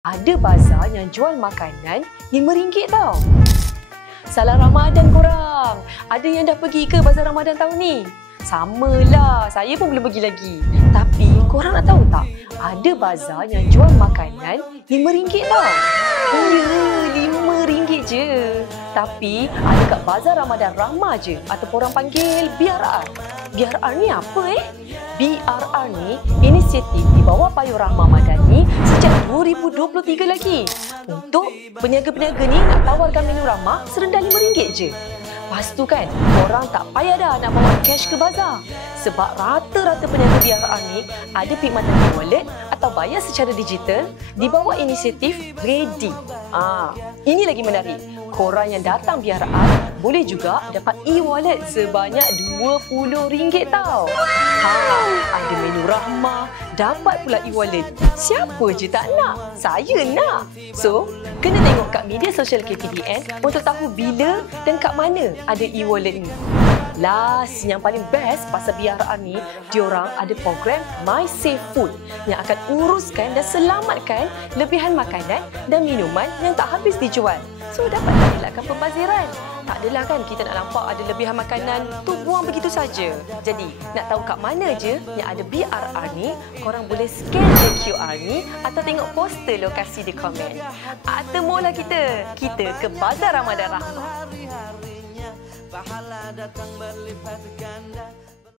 Ada bazar yang jual makanan RM5 tau. Salah Ramadan korang. Ada yang dah pergi ke bazar Ramadan tahun ni? Samalah, saya pun belum pergi lagi. Tapi korang nak tahu tak? Ada bazar yang jual makanan RM5 tau. Ya, RM5 je. Tapi ada kat bazar Ramadan Rahmah je ataupun orang panggil BRR. BRR ni apa BRR ni inisiatif di bawah Payung Rahmah Madani sejak 2023 lagi. Untuk peniaga-peniaga ni nak tawarkan menu Rahmah serendah RM5 je. Lepas tu kan, korang tak payah dah nak bawa cash ke bazar. Sebab rata-rata peniaga BRR ni ada perkhidmatan e-wallet atau bayar secara digital di bawah inisiatif Ready. Ini lagi menarik. Korang yang datang BRR boleh juga dapat e-wallet sebanyak RM20 tau. Ada menu Rahmah, dapat pula e-wallet. Siapa je tak nak? Saya nak. So, kena tengok kat media sosial KPDN untuk tahu bila dan kat mana ada e-wallet ni. Last, yang paling best pasal BRR ni, diorang ada program My Safe Food yang akan uruskan dan selamatkan lebihan makanan dan minuman yang tak habis dijual. So, dapat tak elakkan pembaziran? Tak adalah kan kita nak nampak ada lebihan makanan tu buang begitu saja. Jadi, nak tahu kat mana je yang ada BRR ni, korang boleh scan the QR ni atau tengok poster lokasi di komen. Temulah kita ke Bazar Ramadan Rahmah. Pahala datang berlipat ganda.